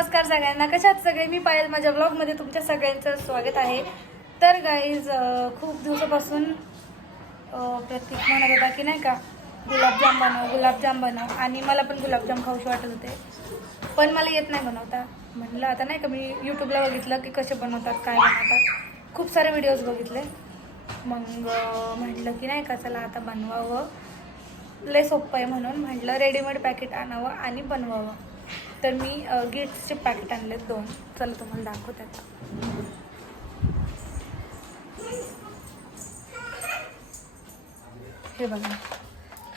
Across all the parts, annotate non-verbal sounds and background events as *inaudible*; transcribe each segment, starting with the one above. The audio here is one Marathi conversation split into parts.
नमस्कार सगळ्यांना. कशात सगळे? मी पायल. माझ्या ब्लॉगमध्ये तुमच्या सगळ्यांचं स्वागत आहे. तर गाईज खूप दिवसापासून प्रत्येक म्हणत होता की नाही का गुलाबजाम बनव गुलाबजाम बनव. आणि मला पण गुलाबजाम खाऊशी वाटत होते. पण मला येत नाही बनवता. म्हटलं आता नाही का मी यूट्यूबला बघितलं की कसे बनवतात काय बनवतात. खूप सारे व्हिडिओज बघितले. मग म्हटलं की नाही का चला आता बनवावं. लय सोपं आहे म्हणून म्हटलं रेडीमेड पॅकेट आणावं आणि बनवावं. तर मी गिट्सचे पॅकेट आणले दोन. चला तुम्हाला दाखवते आता. हे बघा.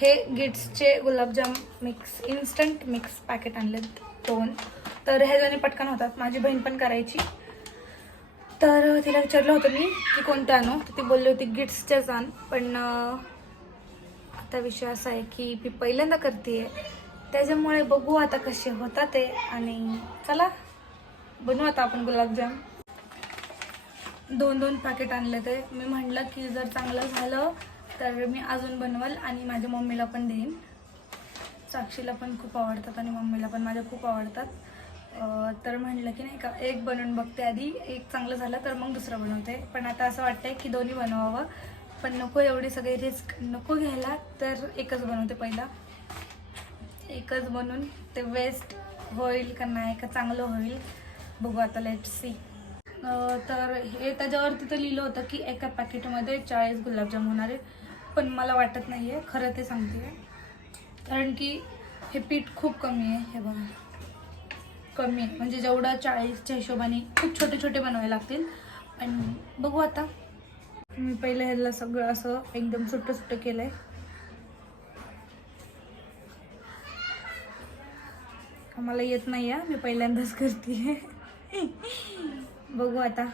हे गिट्सचे gulab jam mix instant mix packet आणलेत दोन. तर ह्या दोन्ही पटकन होतात. माझी बहीण पण करायची. तर तिला विचारलं होतं मी की कोणतं आणू? तर ती बोलली होती गिट्सच्याच आण. पण आता विषय असा आहे की मी पहिल्यांदा करते आहे त्याच्यामुळे बघू आता कसे होतात ते आणि चला बनवू आता आपण गुलाबजाम. दोन दोन पॅकेट आणले ते. मी म्हटलं की जर चांगलं झालं तर मी अजून बनवल आणि माझ्या मम्मीला पण देईन. साक्षीला पण खूप आवडतात आणि मम्मीला पण माझ्या खूप आवडतात. तर म्हटलं की नाही का एक बनवून बघते आधी. एक चांगलं झालं तर मग दुसरं बनवते. पण आता असं वाटतंय की दोन्ही बनवावं. पण नको एवढी सगळी रिस्क नको घ्यायला तर एकच बनवते पहिला. एकच बनवून ते वेस्ट होईल का नाही का चांगलं होईल बघू आता लेट सी तर हे त्याच्यावर तिथं लिहिलं होतं की एका पॅकेटमध्ये चाळीस गुलाबजाम होणार आहे पण मला वाटत नाही आहे खरं ते सांगते. कारण की हे पीठ खूप कमी आहे हे बघा. कमी आहे. म्हणजे जेवढं चाळीसच्या हिशोबाने खूप छोटे छोटे बनवावे लागतील. आणि बघू आता. मी पहिलं ह्याला सगळं असं एकदम सुट्टं सुट्टं केलं आहे मला येत नाही आहे मी पहिल्यांदाच करते. बघू आता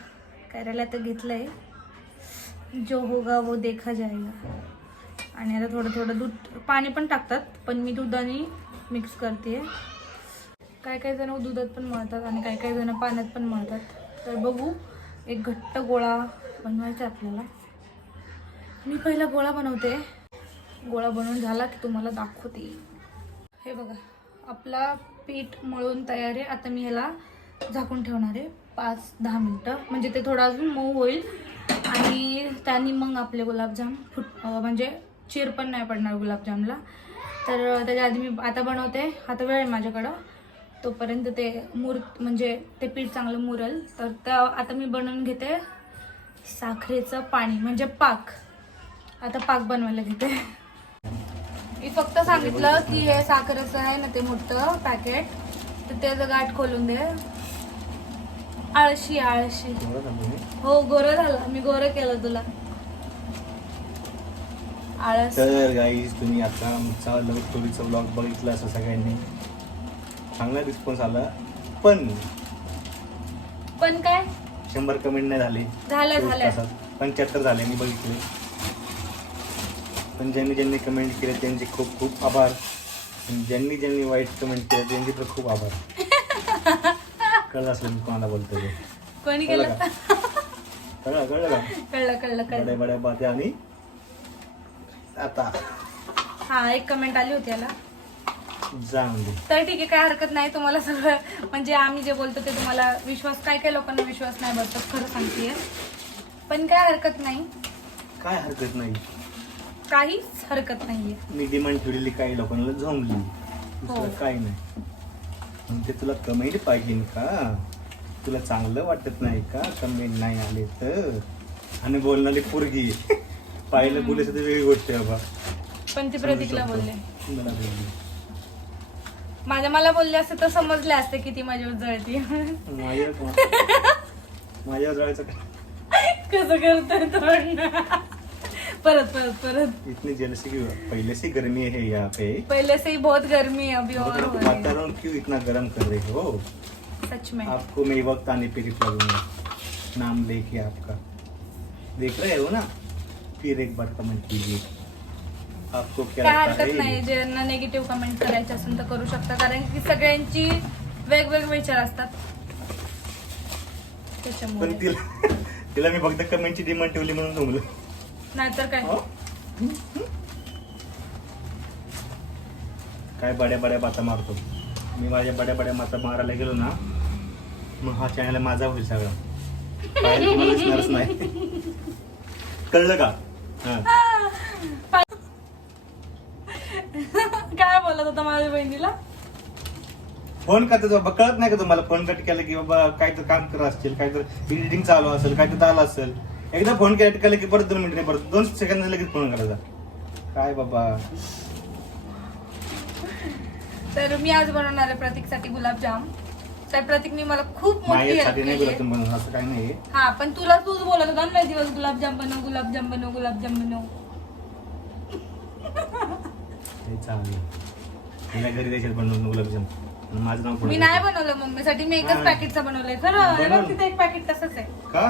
करायला तर घेतलं आहे जो होगा वो देखा जाएगा. आणि आता थोडं थोडं दूध पाणी पण टाकतात पण मी दुधाने मिक्स करते. काय काय जण दुधात पण मळतात आणि काय काय जण पाण्यात पण मळतात. तर बघू एक घट्ट गोळा बनवायचा आहे आपल्याला. मी पहिला गोळा बनवते. गोळा बनवून झाला की तुम्हाला दाखवते. हे बघा आपला पीठ मळून तयार आहे. आता मी ह्याला झाकून ठेवणार आहे. पाच दहा मिनटं. म्हणजे ते थोडं अजून मऊ होईल. आणि त्यांनी मग आपले गुलाबजाम फुट म्हणजे चिर पण नाही पडणार गुलाबजामला. तर त्याच्या आधी मी आता बनवते. आता वेळ आहे माझ्याकडं. तोपर्यंत ते मुर म्हणजे ते पीठ चांगलं मुरल. तर त्या आता मी बनवून घेते साखरेचं पाणी म्हणजे पाक. आता पाक बनवायला घेते. मी फक्त सांगितलं की हे साखरेचं आहे ना ते मोठं पॅकेट तर त्याचं गाठ खोलून दे. आळशी आळशी. हो? गोरं झालं. मी गोरं केलं तुला. आळस. तर गाईज तुम्ही आता आमचा लव्ह स्टोरीचा ब्लॉग बघितला असं सगळ्यांनी. चांगला रिस्पॉन्स आला. पण पण काय? शंभर कमेंट नाही झाले. झालं झालं. पंच्याहत्तर झाले मी बघितले. पण ज्यांनी ज्यांनी कमेंट केले त्यांचे खूप खूप आभार. ज्यांनी ज्यांनी वाईट कमेंट केलं त्यांचे तर खूप आभार. *laughs* कळलं असेल मी कोणाला बोलतोय ते. कोणी केलं? का? कळलं कळलं का? कळलं कळलं बड्या कळलं. बड्या बात्या आणि आता. हा एक कमेंट आली होती याला. जाऊन दे तर ठीक आहे काय हरकत नाही तुम्हाला सगळं म्हणजे आम्ही जे बोलतो ते तुम्हाला विश्वास काय काय लोकांना विश्वास नाही बसत खरं सांगते पण काय हरकत नाही. काय हरकत नाही? काहीच हरकत नाहीये. मी डिमांड ठेवलेली काही लोकांना झोंबली दुसरं हो. काही नाही. पण ते तुला कमेंट पाहिजे का? तुला चांगलं वाटत नाही का? कमेंट नाही आले तर? आणि बोलणारी पोरगी. *laughs* पाहिलं बोलायचं तर वेगळी गोष्ट आहे बाबा. पण ती प्रतीकला बोलले. मला बोलली. माझ्या मला बोलले असते तर समजले असते की ती माझ्यावर जळती. माझ्या *laughs* माझ्यावर जायचं का? कसं करतोय परत परत परत. इतनी जेलसी की पहले से गर्मी है यहाँ पे. पहले से ही बहुत गर्मी है अभी और हो रही है वातावरण क्यों इतना गर्म कर रहे हो? सच में. आपको मैं वक्त आने पे रिप्लाई दूंगा नाम लेके आपका. देख रहे हो ना? फिर एक बार कमेंट कीजिए। आपको क्या काय लगता हरकत नाही है ज्यांना निगेटिव्ह कमेंट करायचे असेल तर करू शकता कारण की सगळ्यांची वेगवेगळे विचार असतात. पण त्याच्यामुळे. तिला तिला मी फक्त कमेंटची डिमांड ठेवली म्हणून जमलं नाहीतर काय? हो? काय बड्या बड्या बाता मारतो. मी माझ्या बड्या बड्या माता मारायला गेलो ना मग हा चॅनल माझा होईल सगळा. पाहायला तुम्हाला दिसणारच नाही. कळलं का? हा. काय बोलत होता माझ्या बहिणीला? फोन करते बाबा कळत नाही का तुम्हाला? फोन कट केला की बाबा काहीतरी काम करत असतील काहीतरी एडिटिंग चालू असेल काहीतरी झालं असेल. एकदा फोन केला केलं की परत दोन मिनिटं परत दोन सेकंद लगेच फोन करायचा. काय बाबा? तर मी आज बनवणार आहे प्रतीकसाठी गुलाबजाम. तर प्रतीकने मला खूप मोठी help माझ्यासाठी नाही केली बोलत आहे. तुम्हाला असं काही नाही हा पण तुला तूच बोलत होता ना लय दिवस गुलाबजाम बनव गुलाबजाम बनव गुलाबजाम बनव. हे चांगलं. तिला घरी द्यायचे बनवून गुलाबजाम. आणि माझं नाव पुढे मी नाही बनवलं मम्मीसाठी मी एकच हा. पॅकेटचा बनवलंय. खरं हे बघ. तिथे एक पॅकेट तसंच आहे. का?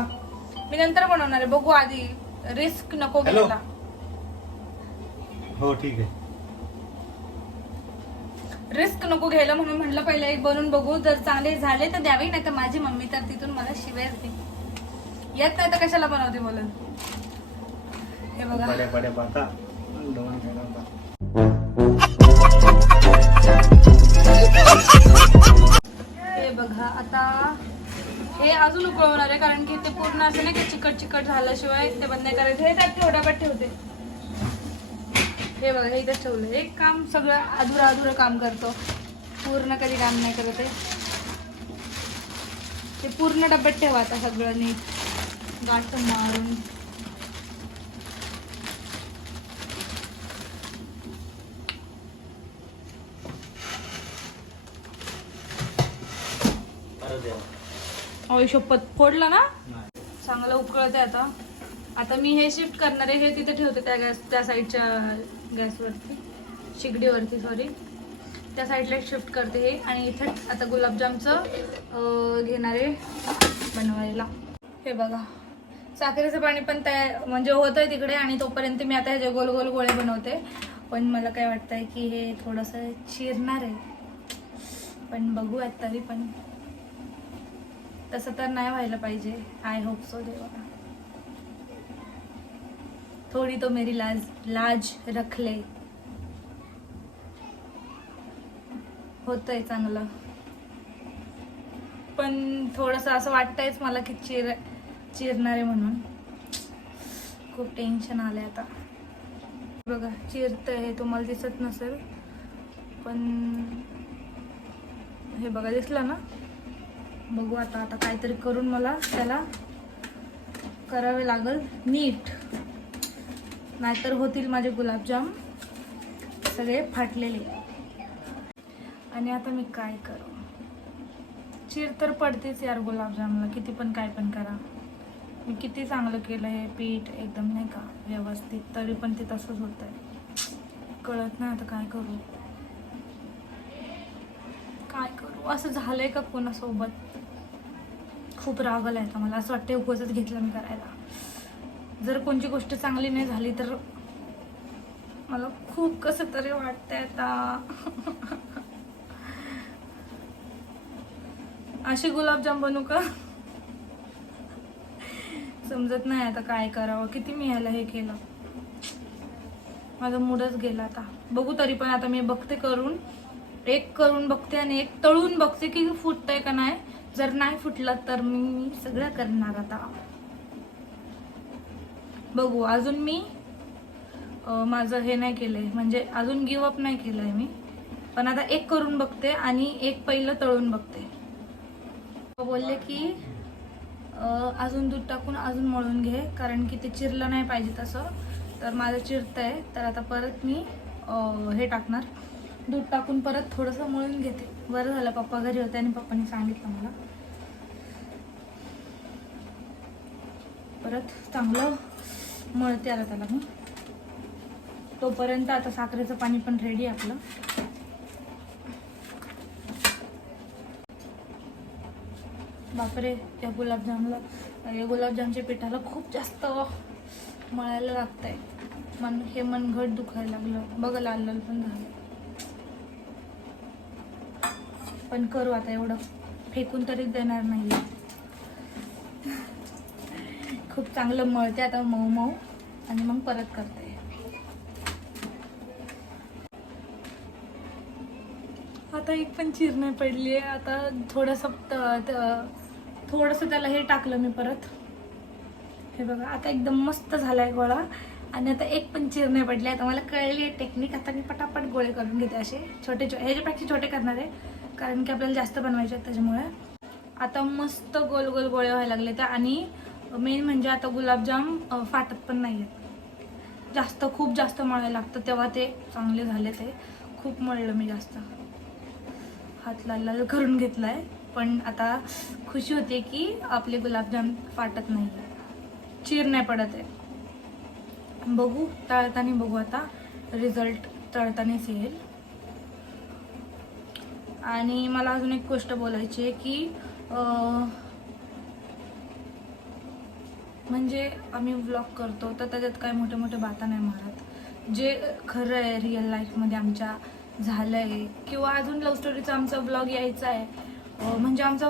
मी नंतर बनवणार आहे. बघू आधी. रिस्क नको Hello. घ्यायला. हो ठीक आहे. रिस्क नको घ्यायला म्हणून म्हटलं पहिले एक बनवून बघू. जर चांगले झाले तर द्यावे नाही तर माझी मम्मी तर तिथून मला शिवायच दे येत नाही तर कशाला बनवते बोलून? हे बघा. बड्या बड्या बाता दोन काय बाता. हे बघा आता हे अजून उकळवणार आहे कारण की ते पूर्ण असं नाही की चिकट चिकट झाल्याशिवाय ते बंद नाही करायचं. हे त्यात थोड्यापात ठेवते. हे बघा हे इथेच ठेवलं एक काम सगळं अधुरं अधुरं काम करतो. पूर्ण कधी काम नाही करत आहे. ते पूर्ण डब्यात ठेवा आता सगळं नीट. गाठ मारून. शपथ फोडलं ना. चांगलं उकळत आहे आता. आता मी हे शिफ्ट करणार आहे हे तिथे ठेवते त्या गॅस त्या साईडच्या गॅसवरती शिगडीवरती सॉरी त्या साईडला शिफ्ट करते हे. आणि इथे आता गुलाबजामचं घेणार आहे बनवायला. हे बघा. साखरेचं पाणी पण तयार म्हणजे होतंय तिकडे आणि तोपर्यंत मी आता ह्याचे गोल गोल गोळे बनवते. पण मला काय वाटतंय की हे थोडंसं चिरणार आहे. पण बघूयात तरी पण. तसं तर नाही व्हायला पाहिजे. आय होप सो देवा थोडी तो मेरी लाज लाज रखले. होतंय चांगलं. पण थोडंसं असं वाटतंयच मला की चिर चिरणार आहे म्हणून. खूप टेन्शन आलंय आता. बघा चिरतंय हे तुम्हाला दिसत नसेल पण हे बघा दिसलं ना? बघू आता आता काहीतरी करून मला त्याला करावे लागल. नीट. नाहीतर होतील माझे गुलाबजाम. सगळे फाटलेले. आणि आता मी काय करू? चिर तर पडतेच यार गुलाबजामला. किती पण काय पण करा. मी किती चांगलं केलं हे पीठ एकदम नाही का? व्यवस्थित. तरी पण ते तसंच होत आहे कळत नाही आता काय करू. काय करू? असं झालंय का कोणासोबत? खूप राग आला आता मला असं वाटतं उपवासच घेतलं मी करायला. जर कोणची गोष्ट चांगली नाही झाली तर मला खूप कसं तरी वाटतंय आता. असे गुलाबजाम बनवू का? समजत नाही आता काय करावं किती मी ह्याला हे केलं. माझा मूडच गेला आता. बघू तरी पण आता मी बघते करून एक करून बघते आणि एक तळून बघते की फुटतंय का नाही. जर नाही फुटलं तर मी सगळं करणार आता. बघू अजून मी माझं हे नाही केलंय. म्हणजे अजून गिवअप नाही केलंय मी. पण आता एक करून बघते आणि एक पहिलं तळून बघते. बोलले की अजून दूध टाकून अजून मळून घे कारण की ते चिरलं नाही पाहिजे तसं. तर माझं चिरतंय. तर आता परत मी हे टाकणार. दूध टाकून परत थोडंसं मळून घेते. बरं झालं पप्पा घरी होते आणि पप्पांनी सांगितलं मला. परत चांगलं मळते आता त्याला मग. तोपर्यंत आता साखरेचं पाणी पण रेडी आपलं. बापरे त्या गुलाबजामला या गुलाबजामच्या पिठाला खूप जास्त मळायला लागतंय. मन हे मन घट दुखायला लागलं. बघ लाल लाल पण झालं. पण करू आता एवढं. फेकून तरी देणार नाही खूप चांगलं मळते आता मऊ मऊ. आणि मग परत करते. आता एक पण चीर नाही पडली आहे. आता थोडंसं त- थोडंसं त्याला हे टाकलं मी परत. हे बघा आता एकदम मस्त झालाय गोळा. आणि आता एक पण चीर नाही पडली आता मला कळली आहे टेक्निक आता मी पटापट गोळे करून घेते असे. छोटे छोटे ह्याच्यापेक्षा छोटे करणार आहे. कारण की आपल्याला जास्त बनवायचे आहेत त्याच्यामुळे. आता मस्त गोल गोल गोळे व्हायला लागले तर आणि मेन म्हणजे आता गुलाबजाम फाटत पण नाही आहेत जास्त खूप जास्त मळायला लागतं तेव्हा ते चांगले झाले ते. खूप मळलं मी जास्त. हात लाल लाल करून घेतलाय. पण आता खुशी होते की आपले गुलाबजाम फाटत नाही चीर नाही पडत आहे. बघू तळताना बघू आता. रिझल्ट तळतानाच येईल. आणि मला अजून एक गोष्ट बोलायची आहे की म्हणजे आम्ही व्लॉग करतो तर त्याच्यात काय मोठे मोठे बाता नाही मारत. जे खरं आहे रिअल लाईफमध्ये आमच्या झालं आहे किंवा अजून लव्ह स्टोरीचा आमचा ब्लॉग यायचा आहे म्हणजे आमचा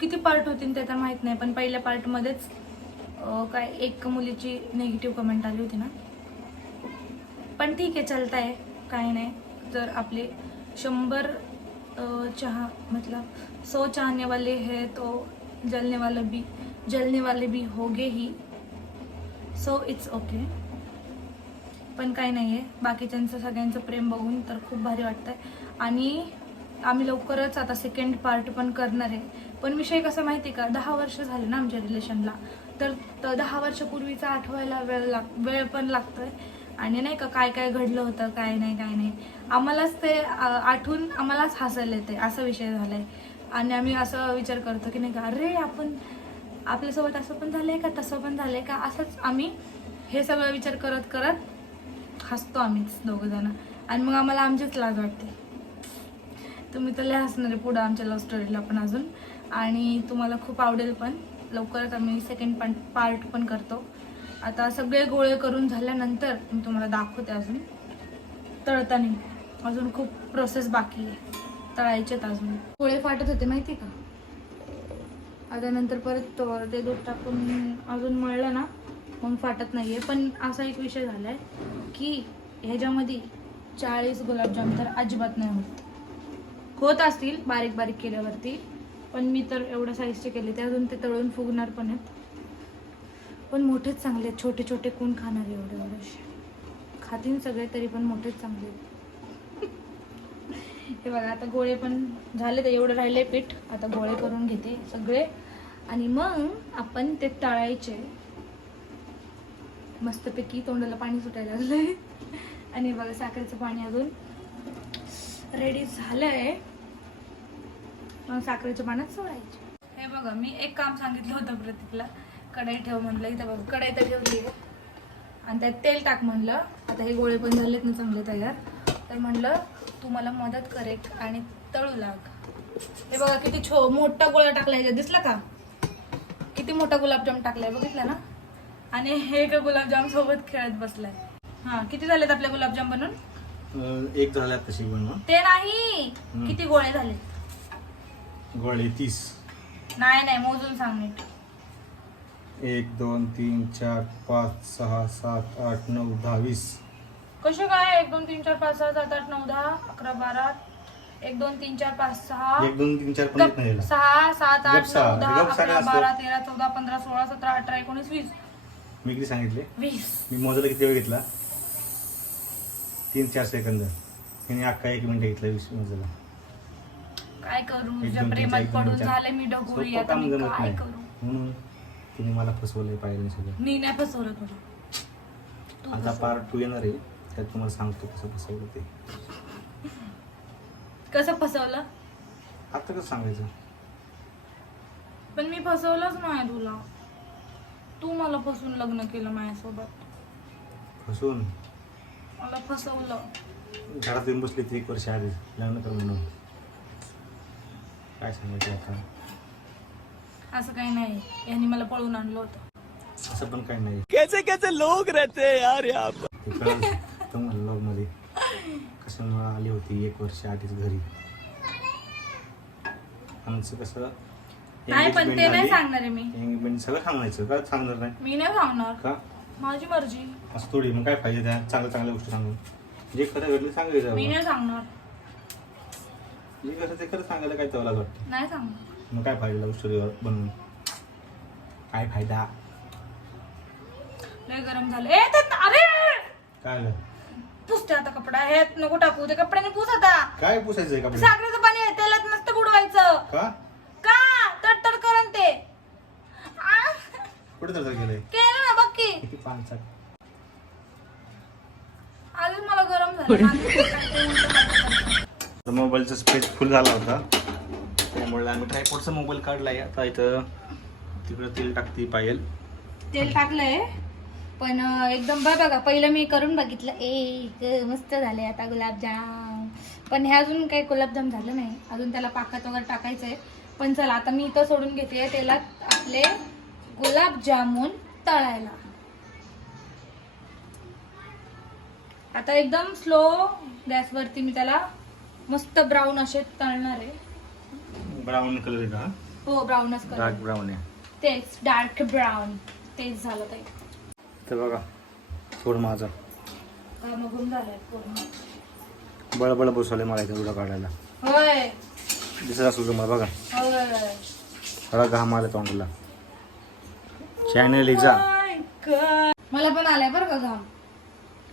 किती पार्ट होतील ते तर माहीत नाही पण पहिल्या पार्टमध्येच काय एक मुलीची निगेटिव्ह कमेंट आली होती ना? पण ठीक आहे चालत आहे काही नाही. जर आपले शंभर चहा मतलब सौ चाहने वाले है तो जलने वाला भी जलने वाले भी होगे ही। सो इट्स ओके पण काही नाही आहे बाकीच्यांचं सगळ्यांचं प्रेम बघून तर खूप भारी वाटतंय. आणि आम्ही लवकरच आता सेकंड पार्ट पण करणार आहे. पण विषय कसा माहिती आहे का? दहा वर्ष झाले ना आमच्या रिलेशनला तर दहा वर्षापूर्वीचा आठवायला वेळ लाग वेळ पण लागतोय. आणि नाही का काय काय घडलं होतं काय नाही काय नाही. आम्हालाच ते आठवून आम्हालाच हसायला येते असा विषय झालाय. आणि आम्ही असं विचार करतो की नाही का अरे आपण आपल्यासोबत असं पण झालंय का तसं पण झालंय का? असंच आम्ही हे सगळं विचार करत करत हसतो आम्हीच दोघं जण. आणि मग आम्हाला आमचीच लाज वाटते. तुम्ही तर लय हसणार आहे पुढं आमच्या लव्ह स्टोरीला पण अजून. आणि तुम्हाला खूप आवडेल पण. लवकरच आम्ही सेकंड पण पार्ट पण करतो. आता सगळे गोळे करून झाल्यानंतर मी तुम्हाला दाखवते अजून. तळताना. अजून खूप प्रोसेस बाकी आहे. तळायचेत अजून. गोळे फाटत होते माहिती का? आता नंतर परत ते दूध टाकून अजून मळलं ना मग फाटत नाही आहे पण असा एक विषय झाला आहे की ह्याच्यामध्ये चाळीस गुलाबजाम तर अजिबात नाही होत. होत असतील बारीक बारीक केल्यावरती पण मी तर एवढ्या साईजचे केले ते अजून ते तळून फुगणार पण आहेत. पण मोठेच चांगले आहेत छोटे छोटे कोण खाणार आहे एवढे? एवढेसे खातीन सगळे तरी पण मोठेच चांगले आहेत. हे बघा आता गोळे पण झाले तर एवढं राहिले पीठ. आता गोळे करून घेते सगळे. आणि मग आपण ते तळायचे. मस्तपैकी तोंडाला पाणी सुटायला लागलंय. आणि बघा साखरेचं पाणी अजून रेडी झालंय. मग साखरेच्या पाण्यात सोडायचे. हे बघा मी एक काम सांगितलं होतं प्रतीकला. कढई ठेव म्हणलं इथं बघा कढई तर ठेवली आणि त्यात तेल टाक म्हणलं. आता हे गोळे पण झालेत ना चांगले तयार. तर म्हणलं तू मला मदत कर आणि तळू लाग. हे बघा किती छो मोठा गोळा टाकला ह्याच्यात दिसला का? किती मोठा गुलाबजाम टाकलाय बघितलं ना? आणि हे का गुलाबजाम सोबत खेळत बसलाय. हा किती झालेत आपले गुलाबजाम बनून? अं, एक झाल्यात तशी बनवा ते नाही. किती गोळे झाले गोळे तीस. नाही नाही मोजून सांग नीट. एक दोन तीन चार पाच सहा सात आठ नऊ दहा वीस. कसे काय? एक दोन तीन चार पाच सहा सात आठ नऊ दहा अकरा बारा एक दोन तीन चार पाच सहा एक दोन तीन चार पण गप- येत नाही याला. सहा सात आठ गप सहा. नऊ दहा गप सहा अकरा असतं. बारा तेरा चौदा पंधरा सोळा सतरा अठरा एकोणीस वीस. मी किती सांगितले? वीस. मी मोजायला किती वेळ घेतला? तीन चार सेकंद. हिने अख्खा एक मिनिट घेतला वीस मोजायला काय करू? एक तुझ्या दोन तीन प्रेमात चार, एक दोन पडून तीन चार. झाले मी सोपं आता काम मी जमत काय नाही. करू? म्हणून तुम्ही मला फसवलंय पाहिजे सगळं. मी नाही फसवलं तुला तू आता. पार्ट टू येणार आहे. त्यात तुम्हाला सांगतो कसं फसवलं ते. कसं फसवलं? आता कसं सांगायचं? पण मी फसवलंच नाही तुला. तू मला फसून लग्न केलं माझ्यासोबत. फसवून मला फसवलं. घरात येऊन बसली ती एक वर्ष आधी लग्न कर म्हणून. काय सांगायचं आता? असं काही नाही. यांनी मला पळून आणलं होतं. असं पण काही नाही. कैसे कैसे लोग रहते हैं यार यहाँ पर? ते कळलं. तुम्हाला लॉगमध्ये. कशामुळे आली होती एक वर्ष आधीच घरी. आमचं कसं नाही पण ते नाही सांगणार आहे मी. एंगेजमेंट सगळं सांगायचं का सांगणार नाही? मी नाही सांगणार. का? माझी मर्जी. असं थोडी मग काय पाहिजे त्या चांगल्या चांगल्या गोष्टी सांगून? जे खरं घडलं सांगायचं मी. नाही सांगणार. हे कसं ते खरं सांगायला काय चवला वाटतं. नाही सांग मग काय फायदा उशिरी बनवून? काय फायदा? लय गरम झालं. ए अरे! काय आलं पुसते आता कपडा. हे नको टाकू ते कपड्याने पुस आता. काय पुसायचंय कपडे साखरेचं पाणी आहे तेलात नसतं बुडवायचं. का? का? तडतड करण ते. आ, कुठे तर गेलंय केलं ना बघ की. किती पाच आधीच मला गरम झालं. तर मोबाईलचा स्पेस फुल झाला होता. त्यामुळे आम्ही ट्रायपॉडचा मोबाईल काढलाय. आता इथं तिकडं तेल टाकते पायल. तेल टाकलंय. पण एकदम बघ बघा पहिलं मी करून बघितलं. ए मस्त झाले आता गुलाबजाम. पण हे अजून काही गुलाबजाम झालं नाही. अजून त्याला पाकात वगैरे टाकायचंय. पण चला आता मी इथं सोडून घेते तेलात आपले गुलाबजामुन तळायला. आता एकदम स्लो गॅसवरती मी त्याला मस्त ब्राऊन असे तळणार आहे. ब्राऊन कलर का? हो ब्राऊनच कलर ब्राऊन आहे. तेच डार्क ब्राऊन तेच झालं ते. तर बघा थोडं माझं. बळबळ बसवले मला इथे व्हिडिओ काढायला. दिसत असेल तुम्हाला बघा. होय. थोडा घाम आला तोंडला. चॅनल इजा मला पण आलाय बरं का घाम.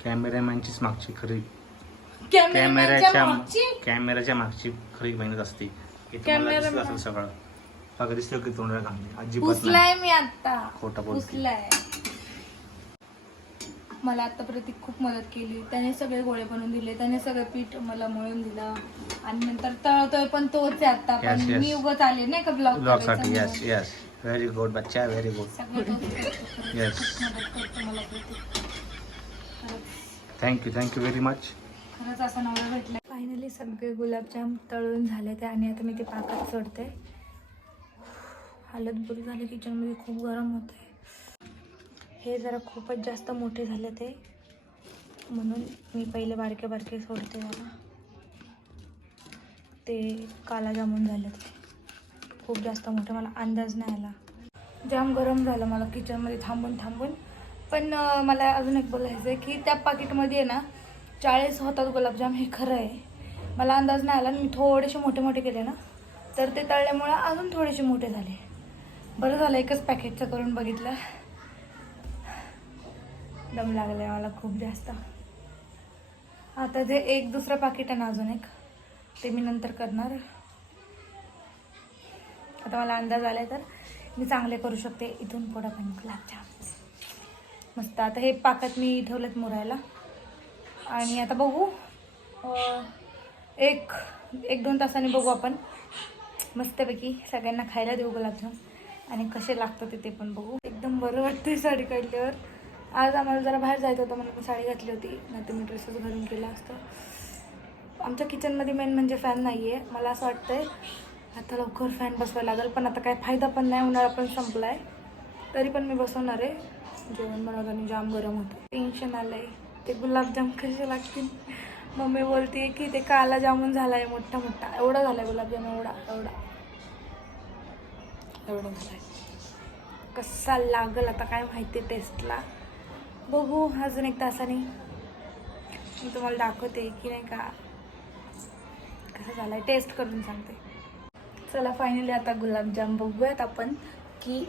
कॅमेरामॅनचीच मागची खरी. कॅमेऱ्याच्या कॅमेऱ्याच्या मागची? खरी मेहनत असते. सगळं. बघा दिसलं की तोंडाला घाम अजिबात मी आता. खोटं बोलते. मला आता प्रतीक खूप मदत केली. त्याने सगळे गोळे बनवून दिले. त्याने सगळं पीठ मला मळून दिलं. आणि नंतर तळतोय पण तोच आहे आता. पण yes. मी उगत आले नाही का ब्लॉग ब्लॉगसाठी? यस यस व्हेरी गुड बच्चा very good. Yes thank you thank you very much खरंच. असा नवरा भेटला. फायनली सगळे गुलाबजाम तळून झाले ते आणि आता मी ते पाकात सोडते. हालत बुरी झाली किचनमध्ये खूप गरम होते हे जरा खूपच जास्त मोठे झाले ते. म्हणून मी पहिले बारके बारके सोडते जरा. ते काला जामून झाले ते. खूप जास्त मोठे मला अंदाज नाही आला. जाम गरम झालं मला किचनमध्ये थांबून थांबून. पण मला अजून एक बोलायचं आहे की त्या पाकिटमध्ये आहे ना चाळीस होतात गुलाबजाम हे खरं आहे. मला अंदाज नाही आला. मी थोडेसे मोठे मोठे केले ना तर ते तळल्यामुळं अजून थोडेसे मोठे झाले. बरं झालं एकच पॅकेटचं करून बघितलं. दम लागला आहे मला खूप जास्त. आता जे एक दुसरं पाकिट आहे ना अजून एक ते मी नंतर करणार. आता मला अंदाज आला तर मी चांगले करू शकते इथून पुढं पण गुलाबजाम. मस्त. आता हे पाकात मी ठेवलेत मुरायला. आणि आता बघू. एक एक दोन तासांनी बघू आपण. मस्तपैकी सगळ्यांना खायला देऊ गुलाबजाम. आणि कसे लागतात ते ते पण बघू. एकदम बरं वाटते साडी काढल्यावर. आज आम्हाला जरा बाहेर जायचं होतं म्हणून मी साडी घातली होती. नाही तर मी ड्रेसच घालून केला असतं. आमच्या किचनमध्ये मेन म्हणजे फॅन नाही आहे मला असं वाटतं आहे आता लवकर फॅन बसवायला लागेल. पण आता काय फायदा पण नाही उन्हाळा पण संपला आहे तरी पण मी बसवणार आहे. जेवण बनवताना जाम गरम होतं. टेन्शन आलं आहे ते गुलाबजाम कसे लागतील? मम्मी बोलते की ते काला जामून झाला आहे मोठा मोठा. एवढा झाला आहे गुलाबजाम एवढा एवढा. एवढा झाला आहे कसा लागल आता काय माहिती टेस्टला बघू अजून एक तासाने मी तुम्हाला दाखवते की नाही का कसं झालं आहे टेस्ट करून सांगते. चला फायनली आता गुलाबजाम बघूयात आपण की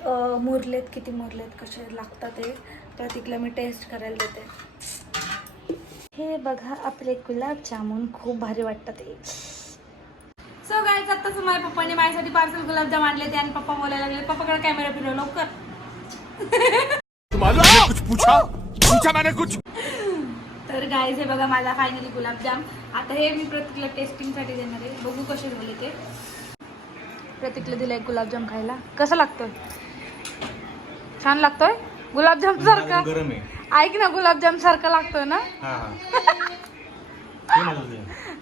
मुरलेत किती मुरलेत कसे लागतात ते. तर तिकडे मी टेस्ट करायला देते. हे बघा आपले गुलाबजामुन. खूप भारी वाटतात ते. सो गायच आत्ताच माझ्या पप्पाने माझ्यासाठी पार्सल गुलाबजाम आणले ते आणि पप्पा बोलायला लागले पप्पाकडे कॅमेरा फिरव लवकर. कुछ पूछा? तर गाईज हे बघा माझा फायनली गुलाबजाम. आता हे मी प्रतीकला टेस्टिंगसाठी देणार आहे. बघू कसे झाले ते. प्रतीकला दिलाय गुलाबजाम खायला. कसं लागतोय? छान लागतोय? गुलाबजाम सारखा. गरम आहे. ऐक ना गुलाबजाम सारखा लागतोय ना?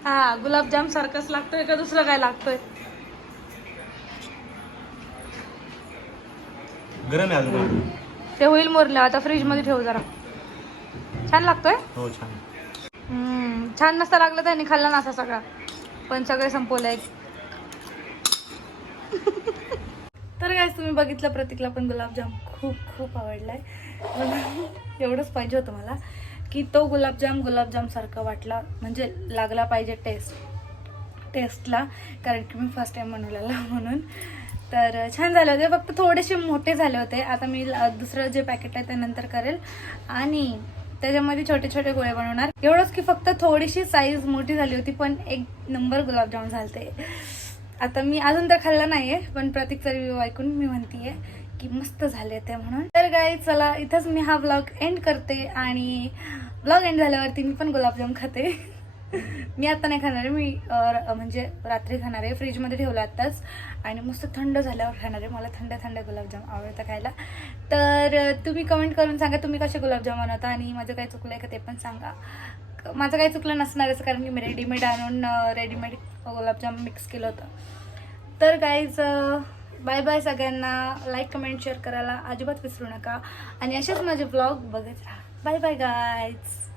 हा गुलाबजाम सारखाच लागतोय का दुसरं काय लागतोय? गरम आहे अजून. ते होईल मोरलं आता फ्रीजमध्ये ठेवू जरा. छान लागतोय? हो छान. छान नसता लागलं त्यांनी खाल्ला नसा सगळा. पण सगळे संपवलंय तर काय तुम्ही बघितलं प्रतीकला पण गुलाबजाम खूप खूप आवडलाय. एवढंच पाहिजे होतं मला की तो गुलाबजाम गुलाबजाम सारखा वाटला म्हणजे लागला पाहिजे टेस्ट टेस्टला कारण की मी फर्स्ट टाईम बनवलेला म्हणून. तर छान झाले होते. फक्त थोडेसे मोठे झाले होते. आता मी दुसरं जे पॅकेट आहे ते नंतर करेल. आणि त्याच्यामध्ये छोटे छोटे गोळे बनवणार. एवढंच की फक्त थोडीशी साईज मोठी झाली होती पण एक नंबर गुलाबजाम झालते. आता मी अजून तर खाल्लं नाहीये पण प्रतीकचा रिव्ह्यू ऐकून मी म्हणतीये की मस्त झाले ते म्हणून. तर गाय चला इथंच मी हा ब्लॉग एंड करते आणि ब्लॉग एंड झाल्यावरती मी पण गुलाबजाम खाते. मी आता नाही खाणार आहे. मी म्हणजे रात्री खाणार आहे. फ्रीजमध्ये ठेवलं आत्ताच. आणि मस्त थंड झाल्यावर खाणार आहे. मला थंड थंड गुलाबजाम आवडतं खायला. तर तुम्ही कमेंट करून सांगा तुम्ही कसे गुलाबजाम बनवता आणि माझं काय चुकलं आहे का ते पण सांगा. माझं काही चुकलं नसणारच कारण की मी रेडीमेड आणून रेडीमेड गुलाबजाम मिक्स केलं होतं. तर गाईज बाय बाय सगळ्यांना. लाईक कमेंट शेअर करायला अजिबात विसरू नका. आणि असेच माझे ब्लॉग बघत राहा. Bye bye guys